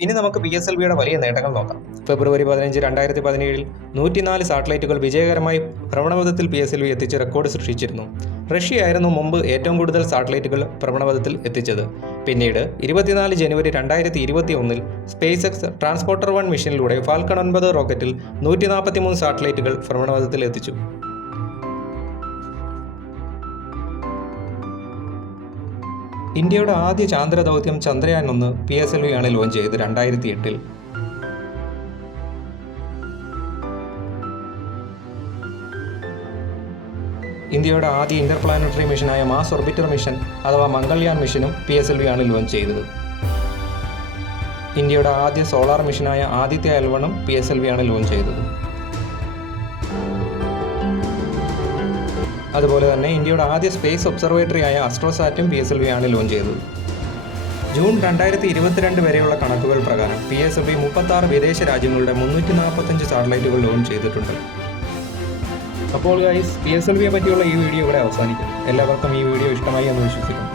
ഇനി നമുക്ക് P S L വിയുടെ വലിയ നേട്ടങ്ങൾ നോക്കാം. ഫെബ്രുവരി പതിനഞ്ച് രണ്ടായിരത്തി പതിനേഴിൽ നൂറ്റിനാല് സാറ്റലൈറ്റുകൾ വിജയകരമായി ഭ്രമണപഥത്തിൽ പി എസ് എൽ വി എത്തിച്ച് റെക്കോർഡ് സൃഷ്ടിച്ചിരുന്നു. റഷ്യയായിരുന്നു മുമ്പ് ഏറ്റവും കൂടുതൽ സാറ്റലൈറ്റുകൾ ഭ്രമണപഥത്തിൽ എത്തിച്ചത്. പിന്നീട് ഇരുപത്തിനാല് ജനുവരി രണ്ടായിരത്തി ഇരുപത്തി ഒന്നിൽ സ്പേസ് എക്സ് ട്രാൻസ്പോർട്ടർ വൺ മിഷനിലൂടെ ഫാൽക്കൺ ഒൻപത് റോക്കറ്റിൽ നൂറ്റി നാൽപ്പത്തിമൂന്ന് സാറ്റലൈറ്റുകൾ ഭ്രമണപഥത്തിൽ എത്തിച്ചു. ഇന്ത്യയുടെ ആദ്യ ചാന്ദ്ര ദൗത്യം ചന്ദ്രയാൻ ഒന്ന് പി എസ് എൽ വി ആണ് ലോഞ്ച് ചെയ്ത് രണ്ടായിരത്തി എട്ടിൽ ഇന്ത്യയുടെ ആദ്യ ഇന്റർപ്ലാനറ്ററി മിഷനായ മാസ് ഓർബിറ്റർ മിഷൻ അഥവാ മംഗൾയാൻ മിഷനും പി എസ് എൽ വി ആണ് ലോഞ്ച് ചെയ്തത്. ഇന്ത്യയുടെ ആദ്യ സോളാർ മിഷനായ ആദിത്യ എൽവണും പി എസ് എൽ വി ആണ് ലോഞ്ച് ചെയ്തത്. അതുപോലെ തന്നെ ഇന്ത്യയുടെ ആദ്യ സ്പേസ് ഒബ്സർവേറ്ററി ആയ അസ്ട്രോസാറ്റും പി എസ് എൽ വി ആണ് ലോഞ്ച് ചെയ്തത്. ജൂൺ രണ്ടായിരത്തി ഇരുപത്തിരണ്ട് വരെയുള്ള കണക്കുകൾ പ്രകാരം പി എസ് എൽ വി മുപ്പത്തി ആറ് വിദേശ രാജ്യങ്ങളുടെ മുന്നൂറ്റി നാൽപ്പത്തഞ്ച് സാറ്റലൈറ്റുകൾ ലോഞ്ച് ചെയ്തിട്ടുണ്ട്. അപ്പോൾ ഗൈസ് പി എസ് എൽ വിയെ പറ്റിയുള്ള ഈ വീഡിയോ ഇവിടെ അവസാനിക്കും എല്ലാവർക്കും ഈ വീഡിയോ ഇഷ്ടമായി എന്ന് വിശ്വസിക്കുന്നു.